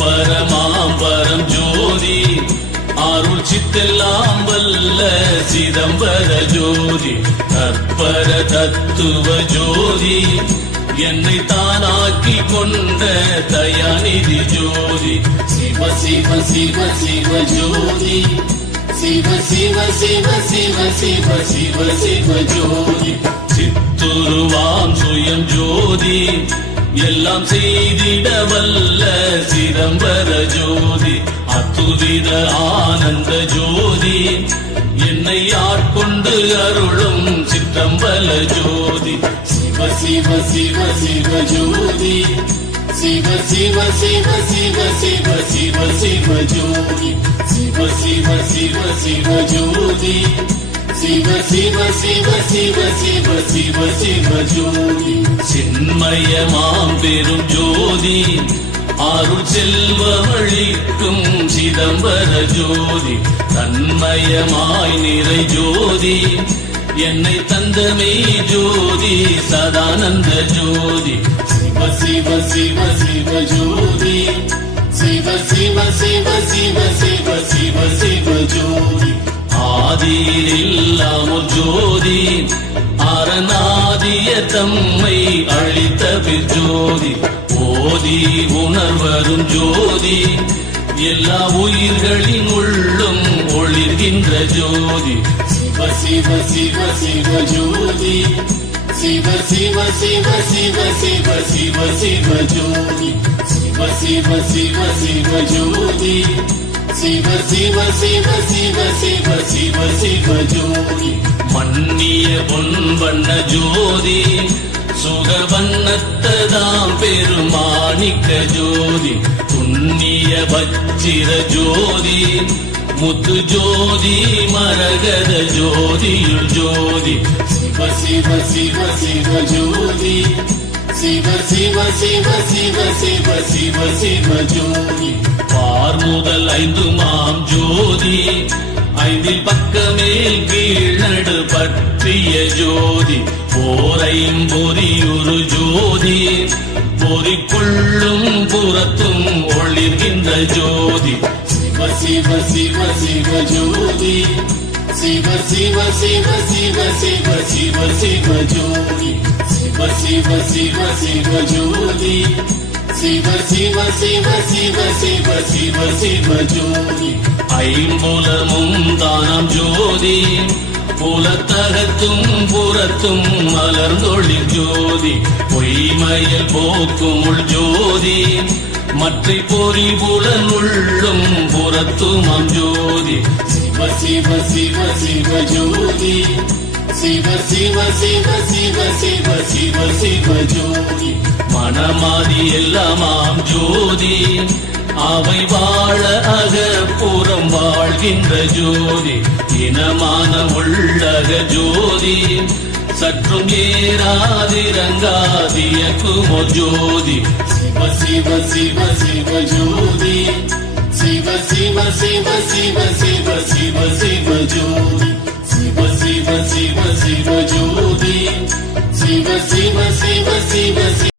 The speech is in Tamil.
பரமாம்பரம் ஜோதி அருள் சித்தெல்லாம் வல்ல சிதம்பர ஜோதி தற்பர தத்துவ ஜோதி என்னை தானாக்கி கொண்ட தயாநிதி ஜோதி. சிவ சிவ சிவ சிவ ஜோதி சிவ சிவ சிவ சிவ சிவ சிவ சிவ ஜோதி. சித்துருவாம் சுயம் ஜோதி எல்லாம் செய்திட வல்ல சிதம்பர ஜோதி அத்துதித ஆனந்த ஜோதி. என்னை ஆட்கொண்டு அருளும் சிற்றம்பல ஜோதி? சிவ சிவ சிவ சிவ ஜோதி. சிவ சிவ சிவ சிவ சிவ சிவ சிவ ஜோதி. சிவ சிவ சிவ சிவ ஜோதி. சிவ சிவ சிவ சிவ சிவ சிவ சிவ ஜோதி சின்மயமாம் பெரும் ஜோதி அருள் செல்வமளிக்கும் சிதம்பர ஜோதி தன்மயமாய் நிறை ஜோதி என்னை தந்தமே ஜோதி சதானந்த ஜோதி சிவ சிவ சிவ சிவ ஜோதி சிவ சிவ சிவ சிவ சிவ சிவ உணர்வரும் ஜோதி எல்லா உயிர்களின் உள்ளும் ஒளிர்கின்ற ஜோதி சிவ சிவ சிவ சிவ ஜோதி சிவ சிவ சிவ சிவ சிவ சிவ சிவ ஜோதி சிவ சிவ சிவ சிவ ஜோதி சிவ சிவ சிவ சிவ சிவ சிவ சிவ ஜோதி மன்னிய பொன் வண்ண ஜோதி சுகவண்ணத்ததாம் பெருமா மாணிக்க ஜோதி புண்ணிய வச்சிர ஜோதி முத்து ஜோதி மரகத ஜோதியுள் ஜோதி. சிவ சிவ சிவ சிவ ஜோதி சிவ சிவ சிவ சிவ சிவ சிவ சிவ ஜோதி. பார் முதல் ஐந்து மாம் ஜோதி ஐந்தில் பக்கமே கீழ் கீழ்நடு பற்றிய ஜோதி போரையும் பொறியுரு ஜோதி பொறிக்குள்ளும் புறத்தும் ஒளிர்கின்ற ஜோதி சிவ சிவ சிவ சிவ ஜோதி சிவ சிவ சிவ சிவ சிவ சிவ சிவ ஜோதி சிவ சிவ சிவ சிவ ஜோதி சிவ சிவ சிவ சிவ சிவ சிவ சிவ ஜோதி ஐம்புலமும் தானம் ஜோதி புலத்தகத்தும் புறத்தும் மலர்ந்தொழில் ஜோதி பொய்மையில் போக்கும் உள் ஜோதி. மற்ற பொறி புலன் உள்ளும் புறத்துமாம் ஜோதி. சிவ சிவ சிவ சிவ ஜோதி. சிவ சிவ சிவ சிவ சிவ சிவ சிவ ஜோதி. மனமாதி எல்லாமாம் ஜோதி. அவை வாழ அகப்புற வாழ்கின்ற ஜோதி இனமான உள்ளக ஜோதி சற்றும் ஏறாதிரங்காதிய குமோ ஜோதி சிவ சிவ சிவ சிவ ஜோதி சிவ சிவ சிவ சிவ சிவ சிவ சிவ ஜோதி சிவ சிவ சிவ சிவ ஜோதி சிவ சிவ சிவ சிவ சிவ